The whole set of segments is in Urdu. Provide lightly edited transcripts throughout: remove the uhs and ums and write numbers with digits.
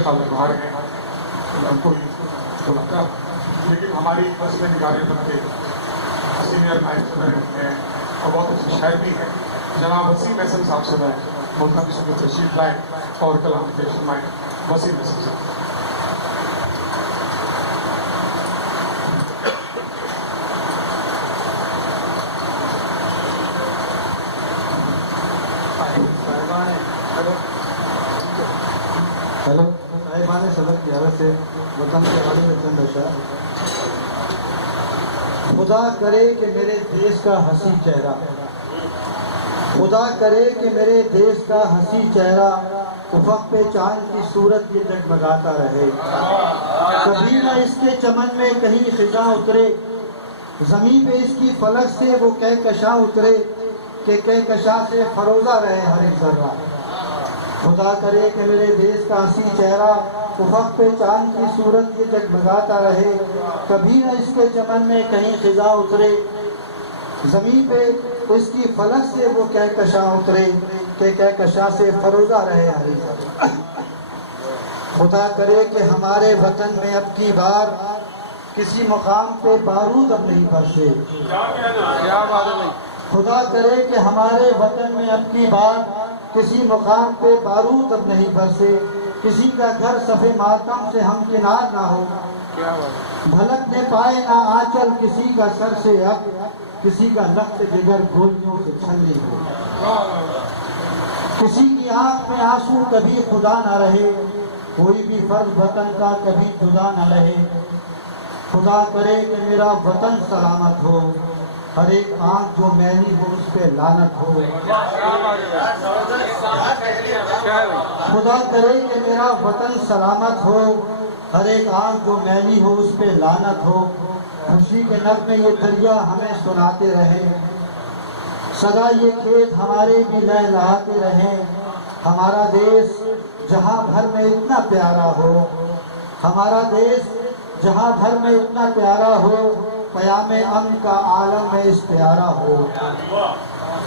میرے خیال میں باہر ہیں ہم کو لگتا ہے، لیکن ہماری بس میں نگارے بن کے سینئر نائب صدر ہیں اور بہت اچھے شاعر بھی ہیں جناب وسیم احسن صاحب سے میں ملتان سے تشریف لائیں اور کلام پیش فرمائیں. وسیم احسن صاحب. ہیلو صاحبان صدر کی حوالے سے وطن کے حوالے میں چند اشعار. خدا کرے کہ میرے دیش کا حسین چہرہ، خدا کرے کہ میرے دیش کا حسین چہرہ افق پہ چاند کی صورت یہ جگمگاتا رہے. کبھی نہ اس کے چمن میں کہیں خزاں اترے، زمین پہ اس کی فلک سے وہ کہکشاں اترے کہ کہکشاں سے فروزہ رہے ہر ایک ذرہ. خدا کرے کہ میرے دیش کا حسین چہرہ افق پہ چاند کی صورت یہ جگمگاتا رہے. کبھی نہ اس کے چمن میں کہیں خزاں اترے، زمین پہ اس کی فلک سے وہ کہکشاں اترے کہ کہکشاں سے فروزہ رہے ہر ایک ذرہ. خدا کرے کہ ہمارے وطن میں اب کی بار کسی مقام پہ بارود اب نہیں برسے. خدا کرے کہ ہمارے وطن میں اب کی بار کسی مقام پہ بارود اب نہیں برسے. کسی کا گھر صف ماتم سے ہمکنار نہ ہو، بھلکنے پائے نہ آنچل کسی کا سر سے اب، کسی کا لخت جگر گولیوں سے چھلنی ہو. کسی کی آنکھ میں آنسو کبھی خدا نہ رہے، کوئی بھی فرد وطن کا کبھی جدا نہ رہے. خدا کرے کہ میرا وطن سلامت ہو، ہر ایک آنکھ جو میلی ہو اس پہ لعنت ہو. خدا کرے کہ میرا وطن سلامت ہو، ہر ایک آنکھ جو میلی ہو اس پہ لعنت ہو. خوشی کے نغمے یہ دریا ہمیں سناتے رہے، سدا یہ کھیت ہمارے بھی لہلہاتے رہیں. ہمارا دیش جہاں بھر میں اتنا پیارا ہو، ہمارا دیش جہاں بھر میں اتنا پیارا ہو، پیام امن کا عالم میں اس پیارا ہو.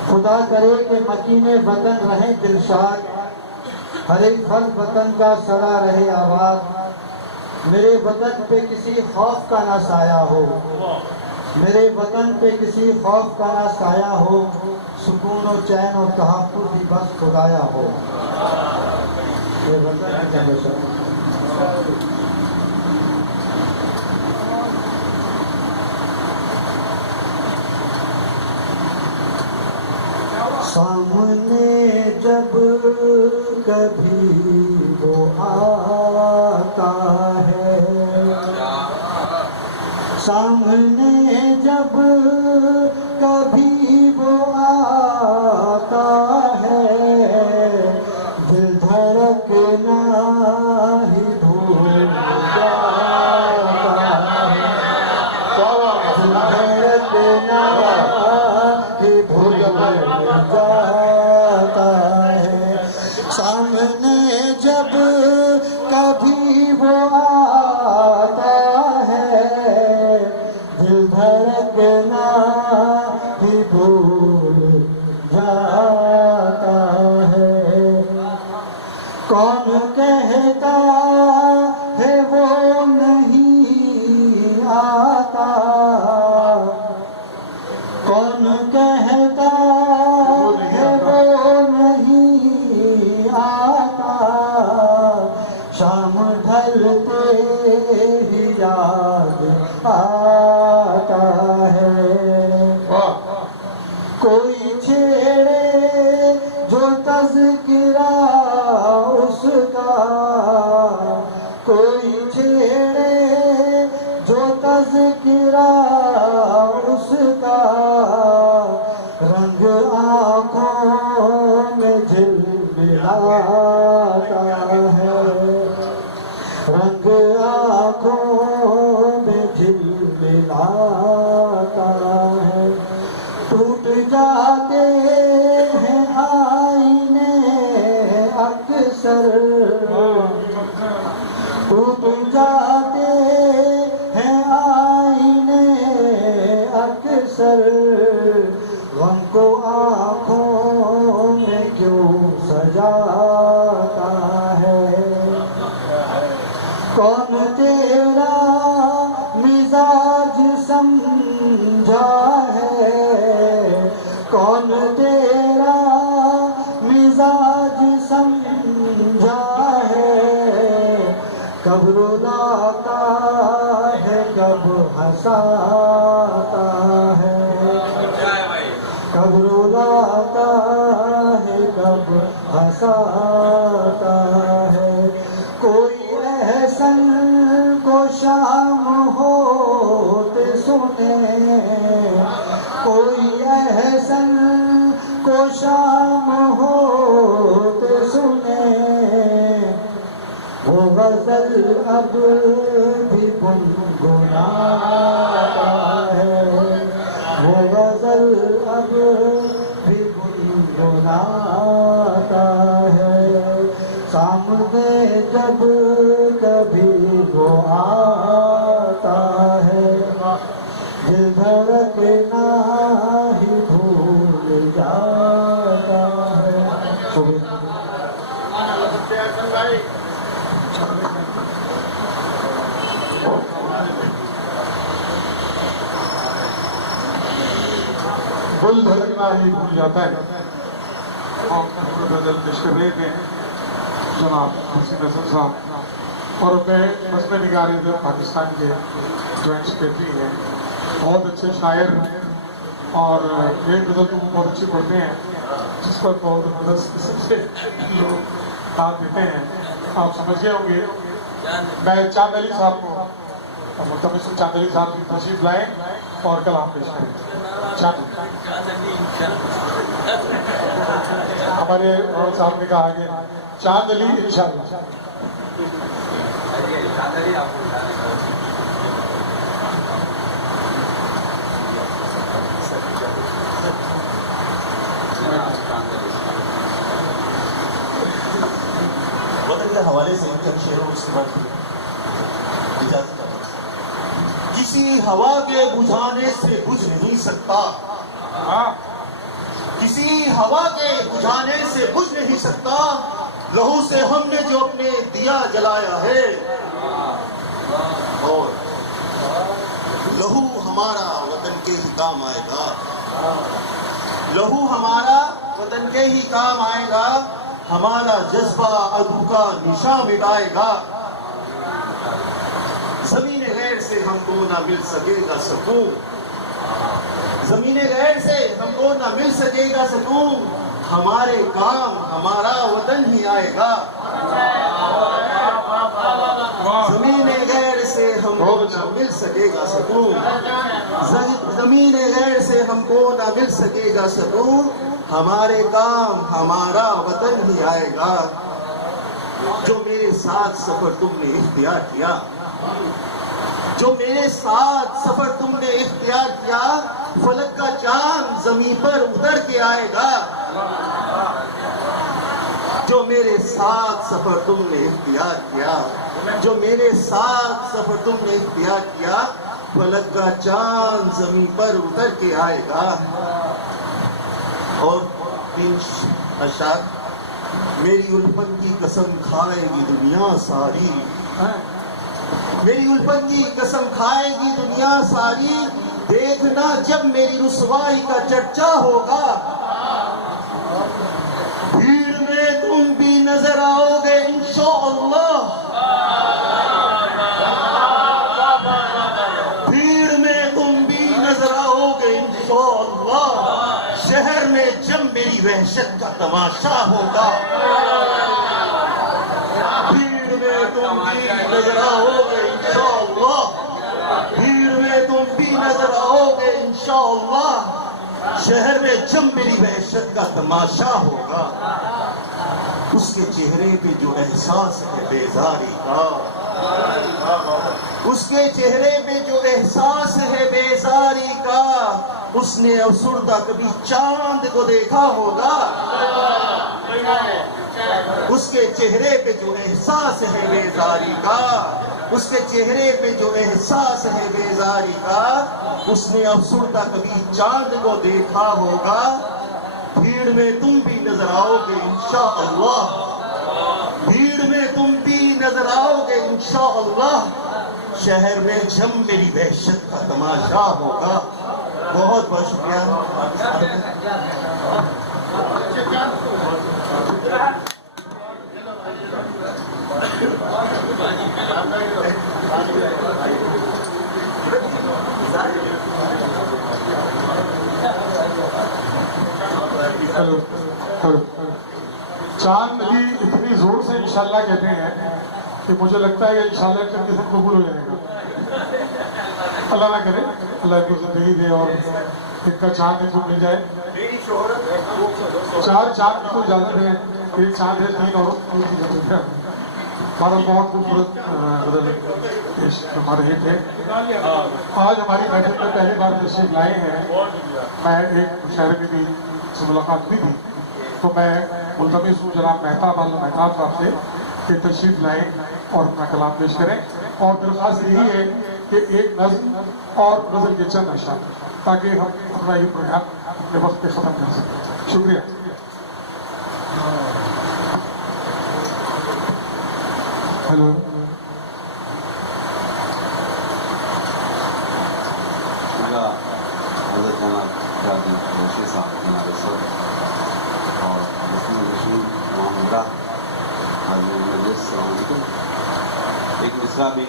خدا کرے کہ مکین وطن رہیں دلشاد، ہر ایک فرد وطن کا سدا رہے آباد. میرے وطن پہ کسی خوف کا نہ سایہ ہو، میرے وطن پہ کسی خوف کا نہ سایہ ہو. سکون و چین و تحفظ بھی بس خدایا ہو. یہ وطن ہے جنریشن. سامنے جب کبھی وہ آتا ہے، سامنے جب کبھی وہ آتا ہے، دل دھڑکنا ہی بھول جاتا ہے، دل دھڑکنا ہی بھول جاتا ہے. سامنے جب کبھی وہ آتا ہے، دل دھڑکنا ہی بھول جاتا ہے. کون کہتا ہے وہ نہیں آتا، کون کہتا ہے وہ نہیں آتا. شام ڈھلتے ہی یاد آتا ہے. کوئی چھیڑے جو تذکرہ اس کا، کوئی چھیڑے جو تذکرہ اس کا، رنگ آنکھوں میں جھلملاتا ہے، رنگ آنکھوں میں جھلملاتا ہے. ٹوٹ جاتے ہیں آئینے اکثر، ٹوٹ جاتے ہیں آئینے اکثر. غم کو آنکھوں میں کیوں سجاتا ہے، کون تیرا مزاج سمجھا ہے، کون تیرا مزاج سمجھا ہے، کب رلاتا ہے کب ہنساتا ہے، کب رلاتا ہے کب ہنساتا ہے، کوئی احسن کو شام ہوتے سنے، کوئی احسن کو شام ہوتے سنے، وہ غزل اب بھی گنگناتا ہے، وہ غزل اب بھی گنگناتا ہے، سامنے جب کبھی وہ آتا ہے، دل دھڑکنا ہی بھول جاتا ہے۔ دل دھڑکنا ہی بھول جاتا ہے۔ اور غزل پیش کر رہے تھے جناب حسین حسن صاحب، اور میں مجمع نگارین پاکستان کے جوائنٹ سیکرٹری ہیں، بہت اچھے شاعر ہیں، اور ایک غزل تو بہت اچھی پڑھتے ہیں جس پر بہت 10 قسم سے لوگ داد دیتے ہیں۔ آپ سمجھ گئے ہوں گے، میں چاند علی صاحب کو ملتمس ہوں چاند علی صاحب کی تشریف لائیں اور کلام پیش کریں۔ چاند ہمارے اور صاحب نے کہا کہ چاند علی انشاءاللہ۔ وطن کے حوالے سے چند شعروں اس کے بعد اجازت ہے۔ کسی ہوا کے بجھانے سے بجھ نہیں سکتا، کسی ہوا کے بجھانے سے بجھ نہیں سکتا، لہو سے ہم نے جو اپنے دیا جلایا ہے، اور لہو ہمارا وطن کے ہی کام آئے گا، لہو ہمارا وطن کے ہی کام آئے گا، ہمارا جذبہ عدو کا نشاں مٹائے گا، زمین غیر سے ہم کو نہ مل سکے گا سکون، زمین غیر سے ہم کو نہ مل سکے گا سکون، ہمارے کام ہمارا وطن ہی آئے گا، زمین غیر سے ہم کو نہ مل سکے گا سکون، زمین غیر سے ہم کو نہ مل سکے گا سکون، ہمارے کام ہمارا وطن ہی آئے گا۔ جو میرے ساتھ سفر تم نے اختیار کیا، جو میرے ساتھ سفر تم نے اختیار کیا، فلک کا چاند زمین پر اتر کے آئے گا، جو میرے ساتھ سفر تم نے اختیار کیا، جو میرے ساتھ سفر تم نے اختیار کیا، فلک کا چاند زمین پر اتر کے آئے گا۔ اور 3 اشعار۔ میری الفت کی قسم کھائے گی دنیا ساری، میری الفت کی قسم کھائے گی دنیا ساری، دیکھنا جب میری رسوائی کا چرچا ہوگا، بھیڑ میں تم بھی نظر آؤ گے انشاءاللہ، بھیڑ میں تم بھی نظر آؤ گے انشاءاللہ، شہر میں جب میری وحشت کا تماشا ہوگا، بھیڑ میں تم بھی نظر آؤ گے انشاءاللہ، بھیڑ میں تم بھی نظر آؤ گے انشاءاللہ، شہر میں جب میری وحشت کا تماشا ہوگا، اس کے چہرے پہ جو احساس ہے بیزاری کا، اس کے چہرے پہ جو احساس ہے بیزاری کا، اس نے افسردہ کبھی چاند کو دیکھا ہوگا، اس کے چہرے پہ جو احساس ہے بیزاری کا، اس کے چہرے پہ جو احساس ہے بیزاری کا، اس نے افسردہ کبھی چاند کو دیکھا ہوگا، بھیڑ میں تم بھی نظر آؤ گے انشاءاللہ، بھیڑ میں تم بھی نظر آؤ گے انشاءاللہ شہر میں جم میری وحشت کا تماشا ہوگا. بہت بہت شکریہ. Hello hello. چاند علی اتنی زور سے انشاءاللہ کہتے ہیں کہ مجھے لگتا ہے کہ انشاءاللہ کر کے سب قبول ہو جائے گا. اللہ نہ کرے, اللہ کو زندگی دے اور ایک کا چاند ان کو مل جائے. 4 چاند کی تو اجازت ہے, 1 چاند ہے, 3 اور ہمارا بہت خوبصورت ہمارے یہ تھے. آج ہماری بیٹھک میں پہلی بار تشریف لائے ہیں. میں ایک مشاعرے میں بھی سے ملاقات ہوئی تھی, تو میں ملتمس ہوں جناب مہتاب صاحب سے کہ تشریف لائیں اور اپنا کلام پیش کریں. اور درخواست یہی ہے کہ ایک نظم اور غزل کے چند اشعار تاکہ ہم اپنا یہ پروگرام اپنے وقت پہ ختم کر سکیں. شکریہ. ہلو. حضرت جناب قاضی بشیر صاحب ہمارے ساتھ اور السلام علیکم. ایک مصرع بھی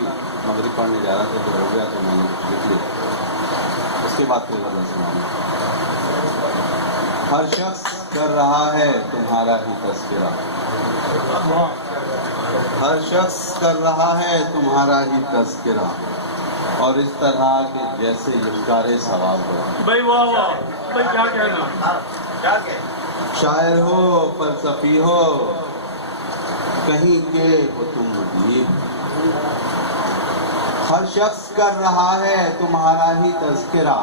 مغرب پڑھنے جا رہا تھا تو ہو گیا تو میں نے لکھ لیا, اس کے بعد کوئی غزل سناؤں. ہر شخص کر رہا ہے تمہارا ہی تذکرہ, ہر شخص کر رہا ہے تمہارا ہی تذکرہ, اور اس طرح کہ جیسے یشکار ثواب ہو. بھائی واہ واہ, بھائی کیا کہنا. شاعر ہو, فلسفی ہو, کہیں کے ہو تم مدیح, ہر شخص کر رہا ہے تمہارا ہی تذکرہ,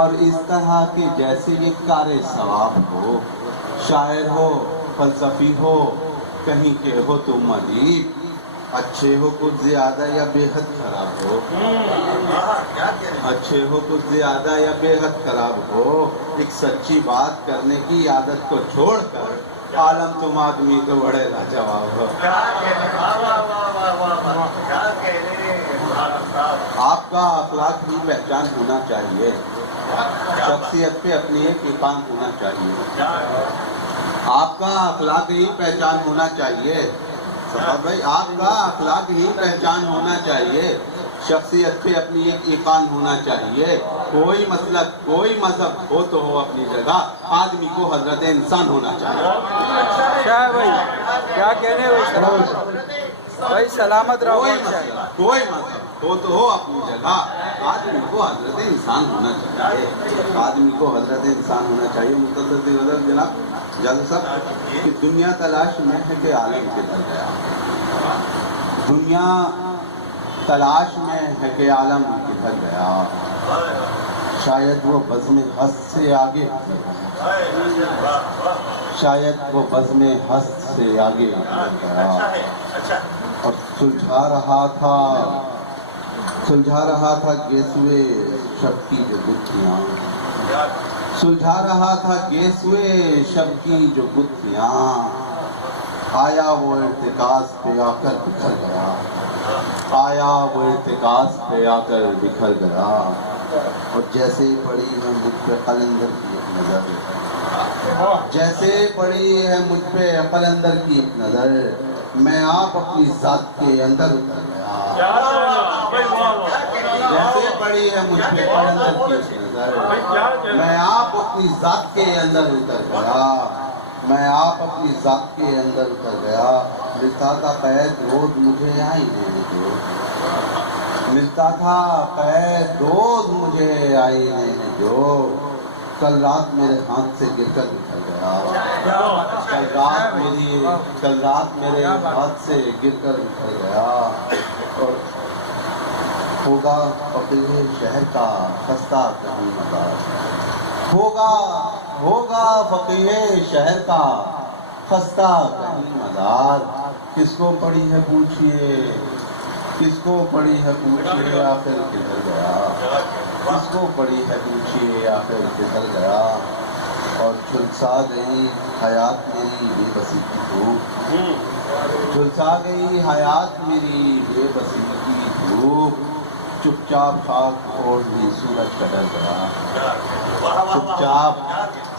اور اس طرح کہ جیسے یہ کار ثواب ہو. شاعر ہو, فلسفی ہو, کہیں کے ہو تم مدیح, اچھے ہو کچھ زیادہ یا بے حد خراب ہو, اچھے ہو کچھ زیادہ یا بے حد خراب ہو, ایک سچی بات کرنے کی عادت کو چھوڑ کر عالم تم آدمی تو بڑے لاجواب ہو. آپ کا اخلاق ہی پہچان ہونا چاہیے, شخصیت پہ اپنی ایک ایقان ہونا چاہیے. آپ کا اخلاق ہی پہچان ہونا چاہیے بھائی, آپ کا اخلاق ہی پہچان ہونا چاہیے, شخصیت پہ اپنی ایک ایقان ہونا چاہیے. کوئی مسلک کوئی مذہب ہو تو ہو اپنی جگہ, آدمی کو حضرت انسان ہونا چاہیے. بھائی کیا کہنے بھائی سلامت رہو. کوئی مذہب ہو تو ہو اپنی جگہ, آدمی کو حضرت انسان ہونا چاہیے, آدمی کو حضرت انسان ہونا چاہیے. مختصر سی غزل جناب جلد صاحب کہ دنیا تلاش میں ہے کہ عالم کدھر گیا, دنیا تلاش میں ہے کہ عالم کدھر گیا, شاید وہ بزم ہست سے آگے, شاید وہ بزم ہست سے آگے گیا, اور سلجھا رہا تھا گیسوئے شب کی جو گتھیاں, سلجھا رہا تھا گیسوئے شب کی جو گتھیاں, آیا وہ ارتکاز پہ آ کر بکھر گیا, آیا وہ ارتکاز پہ آ کر بکھر گیا, اور جیسے پڑی ہے مجھ پہ قلندر کی ایک نظر, جیسے پڑی ہے مجھ پہ قلندر کی ایک نظر, میں آپ اپنی ذات کے اندر اتر گیا. جیسے پڑی ہے مجھ پہ قلندر کی ایک نظر, میں آپ اپنی ذات کے اندر اتر گیا, میں آپ اپنی ذات کے اندر اتر گیا. ملتا تھا قید روز مجھے آئینے میں جو, ملتا تھا قید روز مجھے آئینے میں جو, کل رات میرے ہاتھ سے گر کر بکھر گیا, کل رات میرے ہاتھ سے گر کر بکھر گیا. اور ہوگا فقیر شہر کا خستہ کہیں مدار, ہوگا فقیر شہر کا خستہ کہیں مدار, کس کو پڑی ہے پوچھئے, کس کو پڑی ہے پوچھئے آخر کدھر گیا, کس کو پڑی ہے پوچھئے آخر کدھر گیا. اور جھلسا گئی حیات میری بے بسی کی دھوپ، جھلسا گئی حیات میری بے بسی کی دھوپ، چپ چاپ خاک اوڑھ لی سورج کا ڈر گیا، چپ چاپ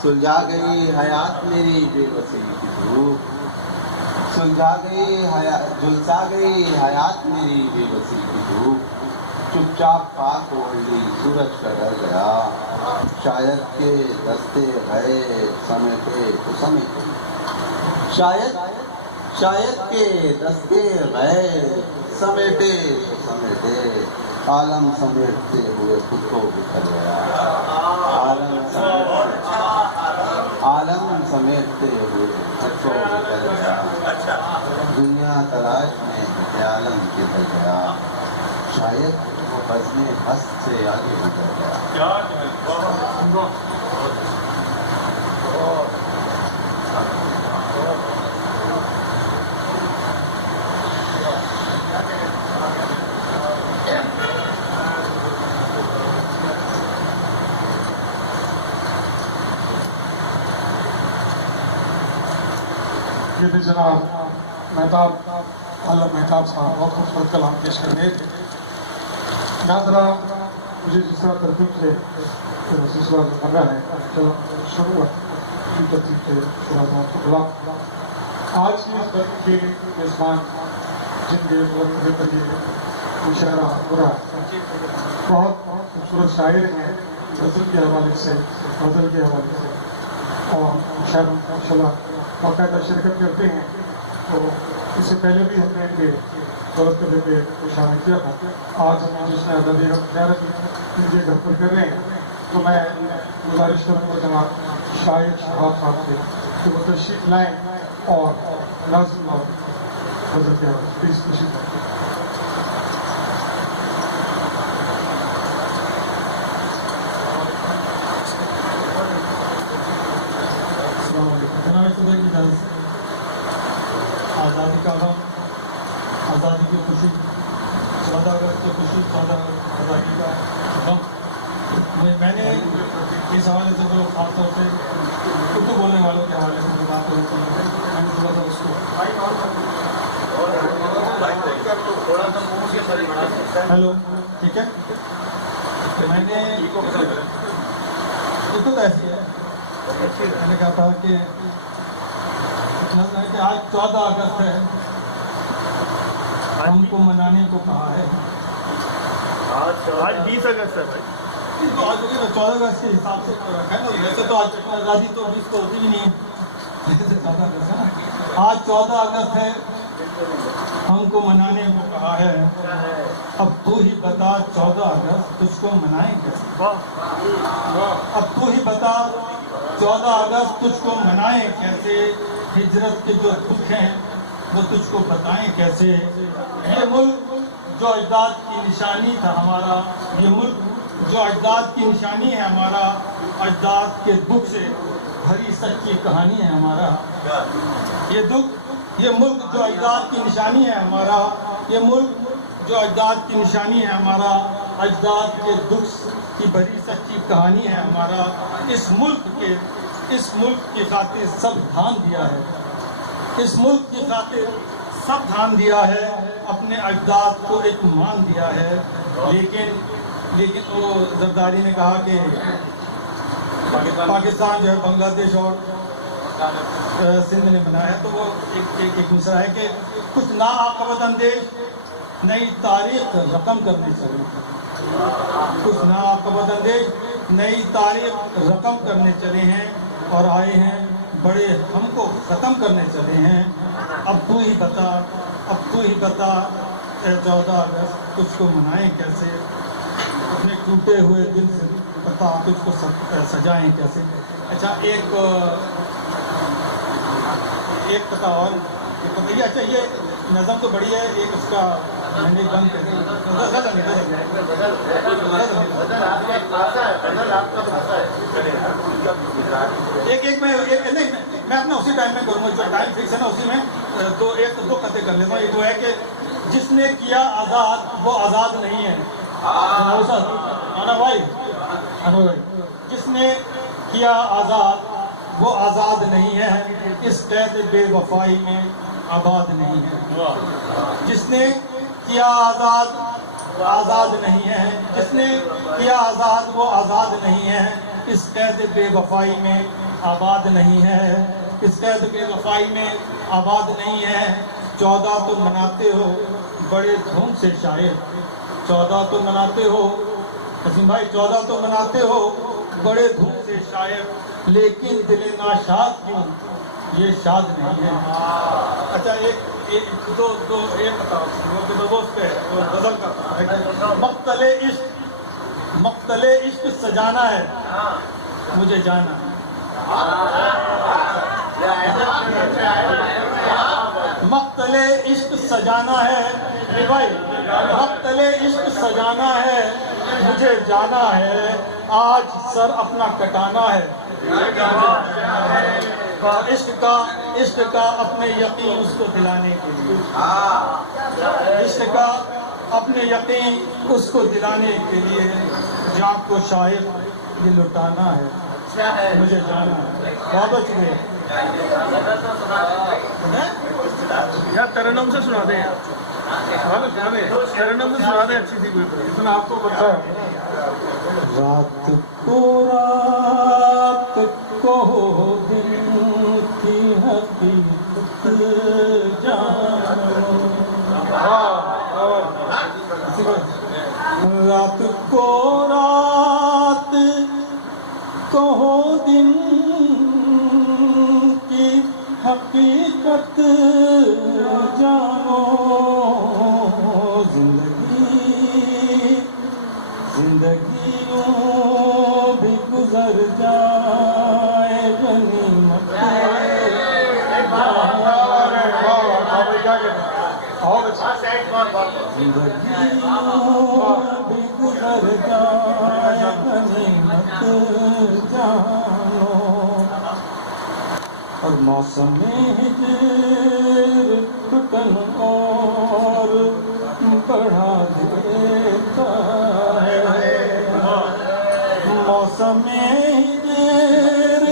سلجھا گئی حیات میری بے بسی کی دھوپ، سلجھا گئی جھلسا گئی حیات میری بے بسی کی دھوپ، چپ چاپ خاک اوڑھ لی سورج کا ڈر گیا، شاید کے دستے گئے سمیٹے تو سمیٹے، شاید کے دستے گئے سمیٹے تو سمیٹے، عالم سمیٹتے ہوئے خود کو بکھر گیا، عالم سمیٹتے ہوئے خود کو بکھر گیا، دنیا تلاش میں عالم بکھر گیا، شاید وہ بزم ہست سے آگے گزر گیا۔ یہ بھی جناب مہتاب عالم مہتاب صاحب بہت خوبصورت کلام پیش کر رہے تھے۔ ذرا مجھے جس طرح ترتیب سے سلسلہ بن رہا ہے چلو شروع کی ترتیب سے شروعات کو بلا آج کی اس وقت کے میزبان جن کے پر یہ مشاعرہ ہو رہا ہے بہت خوبصورت شاعر ہیں، غزل کے حوالے سے اور شاعر ماشاء اللہ باقاعدہ شرکت کرتے ہیں۔ تو اس سے پہلے بھی ہم نے ان کے دولت کرنے پہ اشارہ کیا تھا، آج ہم جس نے آزادی زیارت ان کے گھر پر کر رہے ہیں، تو میں گزارش کروں گا جناب شاعر شہاب صاحب سے کہ وہ تشریف لائیں اور نظم اور غزل کے حوالے پلیز تشریف لائیں۔ جناب صدر کی جانب سے آزادی کا غم، آزادی کی خوشی، 14 اگست کی خوشی، 14 آزادی کا غم، میں نے اس حوالے سے جو خاص طور سے اردو بولنے والوں کے حوالے سے جو بات ہوتی ہے میں نے تھوڑا سا اس کو ہیلو ٹھیک ہے، میں نے تو ایسی ہے میں نے کہا تھا کہ آج 14 اگست ہے، ہم کو منانے کو کہا ہے، آج 20 اگست ہے بھائی، 14 اگست کے حساب سے رکھا ہے نا، ویسے تو آج آزادی تو 20 کو ہوتی بھی نہیں ہے، 14 اگست ہے نا، آج 14 اگست ہے، ہم کو منانے کو کہا ہے، اب تو ہی بتا 14 اگست تجھ کو منائیں کیسے، اب تو ہی بتا 14 اگست تجھ کو منائیں کیسے، ہجرت کے جو دکھ ہیں وہ تجھ کو بتائیں کیسے، یہ ملک جو اجداد کی نشانی تھا ہمارا، یہ ملک جو اجداد کی نشانی ہے ہمارا، اجداد کے دکھ سے بھری سچی کہانی ہے ہمارا، یہ ملک جو اجداد کی نشانی ہے ہمارا، یہ ملک جو اجداد کی نشانی ہے ہمارا، اجداد کے دکھ کی بھری سچی کہانی ہے ہمارا، اس ملک کی خاطر سب دھان دیا ہے، اس ملک کی خاطر سب دھان دیا ہے، اپنے اجداد کو ایک مان دیا ہے، لیکن وہ زرداری نے کہا کہ پاکستان جو ہے بنگلہ دیش اور سندھ نے بنایا ہے، تو وہ ایک مصرع ہے کہ کچھ ناعاقبت اندیش نئی تاریخ رقم کرنے چلے، کچھ ناعاقبت اندیش نئی تاریخ رقم کرنے چلے ہیں اور آئے ہیں بڑے ہم کو ختم کرنے چلے ہیں، اب تو ہی بتا اے 14 اگست تجھ کو منائیں کیسے، اپنے ٹوٹے ہوئے دل سے بتا تجھ کو سجائیں کیسے۔ اچھا ایک قطع اور یہ اچھا یہ نظم تو بڑی ہے، ایک اس کا میں نے بند کر میں اپنا اسی ٹائم میں کروں گا، جو ٹائم فکس ہے نا اسی میں دو قطعے کر لیتا ہوں۔ ایک وہ ہے کہ جس نے کیا آزاد وہ آزاد نہیں ہے، انور بھائی جس نے کیا آزاد وہ آزاد نہیں ہے، اس قید بے وفائی میں آباد نہیں ہے۔ جس نے کیا آزاد، آزاد نہیں ہے، جس نے کیا آزاد وہ آزاد نہیں ہے، اس قید بے وفائی میں آباد نہیں ہے، اس قید بے وفائی میں آباد نہیں ہے۔ 14 تو مناتے ہو بڑے دھوم سے شاید، 14 تو مناتے ہو حسین بھائی، 14 تو مناتے ہو بڑے دھوم سے شاید، لیکن دل ناشاد کیوں یہ شاد نہیں ہے۔ اچھا ایک بتاؤ وہ اس پہ غزل کا مقتل عشق، مقتل عشق سجانا ہے مجھے جانا ہے، مقتل عشق سجانا ہے بھائی، مقتل عشق سجانا ہے مجھے جانا ہے، آج سر اپنا کٹانا ہے، عشق کا اپنے یقین اس کو دلانے کے لیے، عشق کا اپنے یقین اس کو دلانے کے لیے، جان کو شاید یہ لٹانا ہے مجھے جانا ہے۔ بہت بہت شکریہ۔ یار ترنم سے سنا دیں، ترنم سے سنا دیں اچھی سی کوئی، اتنا آپ کو پتا ہے۔ رات کو رات کو دن کی حقیقت جانو، رات کو رات کو دن کی حقیقت جانو، زندگی یوں بھی گزر جائے غنیمت زندگی یوں بھی گزر جائے غنیمت جانو، اور موسم ہجر فتن اور بڑھا دیتا ہے، موسم ہجر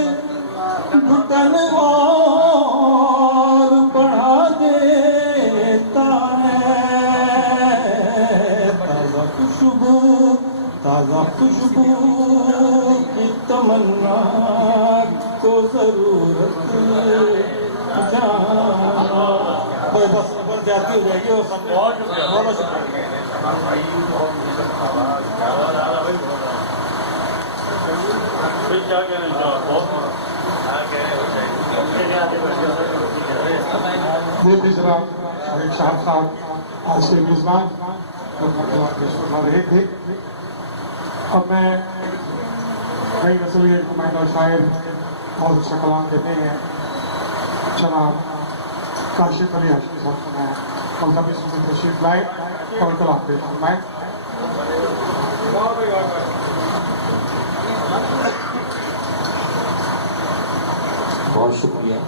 فتن اور بڑھا دیتا ہے، تازہ خوشبو کی تمنا کو ضرورت جانا۔ کوئی بس اوپر زیادتی ہو جائے گی اور سب بہت شکریہ۔ دیکھیے جناب شریف صاحب صاحب آج کے میزبان سنا رہے تھے، اب میں نئی نسل کے نمائندہ شاعر بہت اچھا کلام دیتے ہیں جناب کاشف علی ہاشمی صاحب سنا ہے، اور کبھی سے تشریف لائے اور کلام پیش فرمائے۔ بہت شکریہ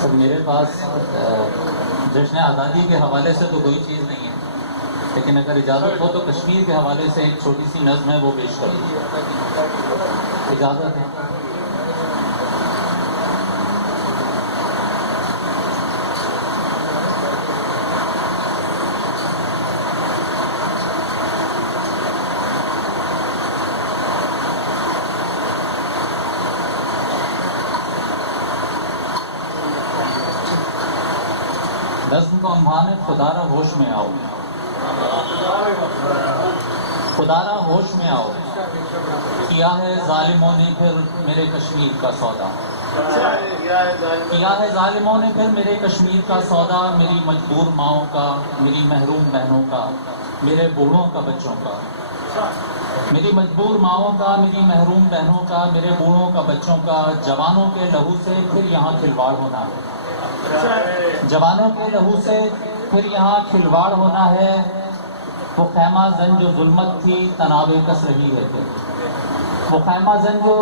سر، میرے پاس جشن آزادی کے حوالے سے تو کوئی چیز نہیں ہے، لیکن اگر اجازت ہو تو کشمیر کے حوالے سے ایک چھوٹی سی نظم ہے وہ پیش کر دوں، اجازت ہے؟ نظم کو عنوان ہے خدارا ہوش میں آؤ، خدارا ہوش میں آؤ، کیا ہے ظالموں نے پھر میرے کشمیر کا سودا، کیا ہے ظالموں نے پھر میرے کشمیر کا سودا، میری مجبور ماؤں کا، میری محروم بہنوں کا، میرے بوڑھوں کا بچوں کا، میری مجبور ماؤں کا، میری محروم بہنوں کا، میرے بوڑھوں کا بچوں کا، جوانوں کے لہو سے پھر یہاں کھلواڑ ہونا ہے، جوانوں کے لہو سے پھر یہاں کھلواڑ ہونا ہے، وہ خیمہ زن جو ظلمت تھی تنابیں کس رہی ہے پھر، وہ خیمہ زن جو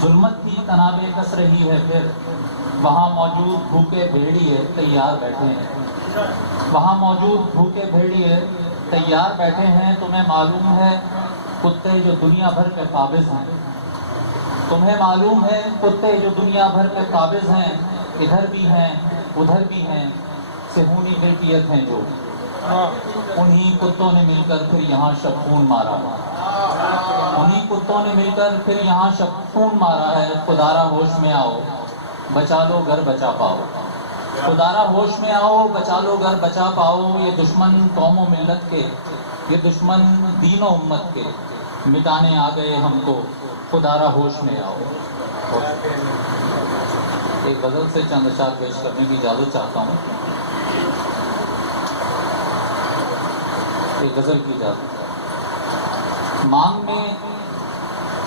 ظلمت تھی تنابیں کس رہی ہے پھر، وہاں موجود بھوکے بھیڑیے تیار بیٹھے ہیں، وہاں موجود بھوکے بھیڑیے تیار بیٹھے ہیں، تمہیں معلوم ہے کتے جو دنیا بھر کے قابض ہیں، تمہیں معلوم ہے کتے جو دنیا بھر کے قابض ہیں، ادھر بھی ہیں ادھر بھی ہیں، صہیونی ملکیت ہیں جو، انہی کتوں نے مل کر پھر یہاں شبخون مارا، انہی کتوں نے مل کر پھر یہاں شبخون مارا ہے۔ خدارا ہوش میں آؤ، بچا لو گر بچا پاؤ، خدارا ہوش میں آؤ، بچا لو گر بچا پاؤ۔ یہ دشمن قوم و ملت کے، یہ دشمن دین و امت کے، مٹانے آ گئے ہم کو، خدارا ہوش میں آؤ۔ ایک غزل سے چند اشعار پیش کرنے کی اجازت چاہتا ہوں، ایک غزل کی اجازت۔ مانگ میں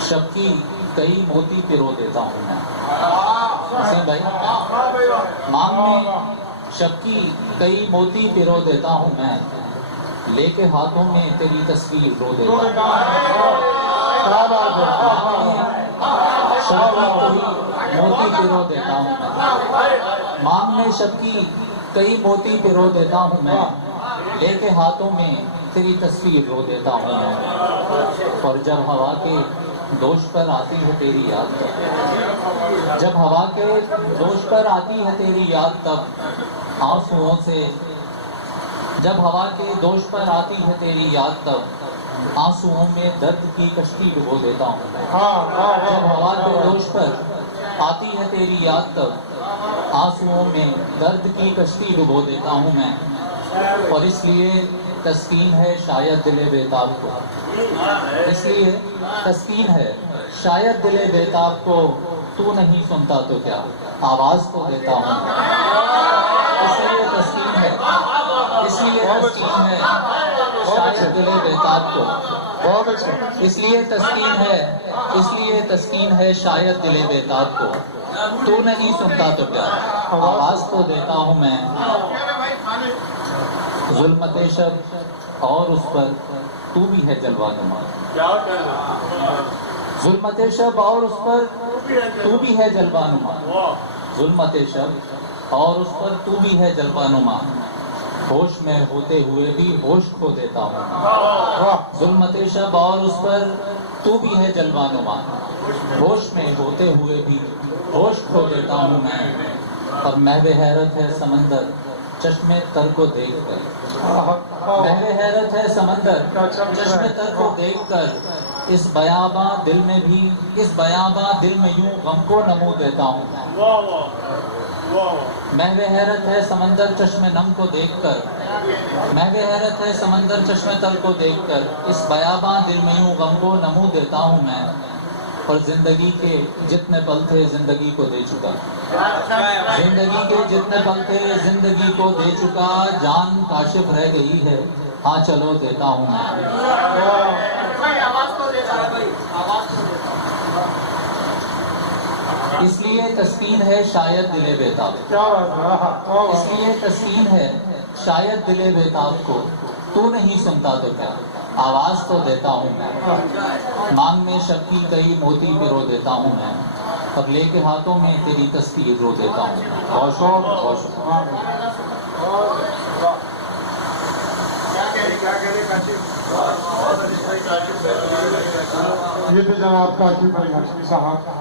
شب کی کئی موتی پرو دیتا ہوں میں، حسین بھائی، مانگ میں شب کی کئی موتی پرو دیتا ہوں میں، لے کے ہاتھوں میں تیری تصویر رو دیتا ہوں۔ شب کی کوئی موتی پرو دیتا ہوں میں، مانگ میں شب کی کئی موتی پرو دیتا ہوں میں، لے کے ہاتھوں میں تیری تصویر رو دیتا ہوں میں۔ اور جب ہوا کے دوش پر آتی ہے تیری یاد تب، جب ہوا کے دوش پر آتی ہے تیری یاد تب، آنسوؤں سے، جب ہوا کے دوش پر آتی ہے تیری یاد تب، آنسوؤں میں درد کی کشتی ڈبو دیتا ہوں میں۔ جب ہوا کے دوش پر آتی ہے تیری یاد تب، آنسوؤں میں درد کی کشتی ڈبو دیتا ہوں میں۔ اور اس لیے تسکین ہے شاید دل بیتاب کو، اس لیے تسکین ہے شاید دل بیتاب کو، تو نہیں سنتا تو کیا آواز تو دیتا ہوں میں۔ اس لیے تسکین ہے، اس لیے تسکین ہے شاید دل بیتاب کو، اس لیے تسکین ہے، اس لیے تسکین ہے شاید دل بیتاب کو، تو نہیں سنتا تو کیا آواز تو دیتا ہوں میں۔ ظلمت شب اور اس پر تو بھی ہے جلوہ نما، ظلمت شب اور اس پر تو بھی ہے جلوہ نما، ظلمت شب اور اس پر تو بھی ہے جلوہ نما، ہوش میں ہوتے ہوئے بھی ہوش کھو دیتا ہوں۔ ظلمت شب اور اس پر تو بھی ہے جلوہ نما، ہوش میں ہوتے ہوئے بھی ہوش کھو دیتا ہوں میں۔ اور محو حیرت ہے سمندر چشم تر کو دیکھ کر، محو حیرت ہے سمندر چشم تر کو دیکھ کر، اس بیاباں دل میں بھی، اس بیاباں دل میں یوں غم کو نمو دیتا ہوں۔ محو حیرت ہے سمندر چشم نم کو دیکھ کر، محو حیرت ہے سمندر چشم تر کو دیکھ کر، اس بیاباں دل میں یوں غم کو نمو دیتا ہوں میں۔ اور زندگی کے جتنے پل تھے زندگی کو دے چکا، زندگی کے جتنے پل تھے زندگی کو دے چکا، جان کاشف رہ گئی ہے ہاں چلو دیتا ہوں میں۔ اس لیے تسکین ہے شاید دل بیتاب، اس لیے تسکین ہے شاید دل بیتاب کو، تو نہیں سنتا تو کیا آواز تو دیتا ہوں میں۔ مانگ میں شب کی کئی موتی پرو دیتا ہوں میں، اور لے کے ہاتھوں میں تیری تصویر رو دیتا ہوں۔ بہت شکریہ، بہت شکریہ۔ یہ تھے جناب کاشف علی ہاشمی صاحب۔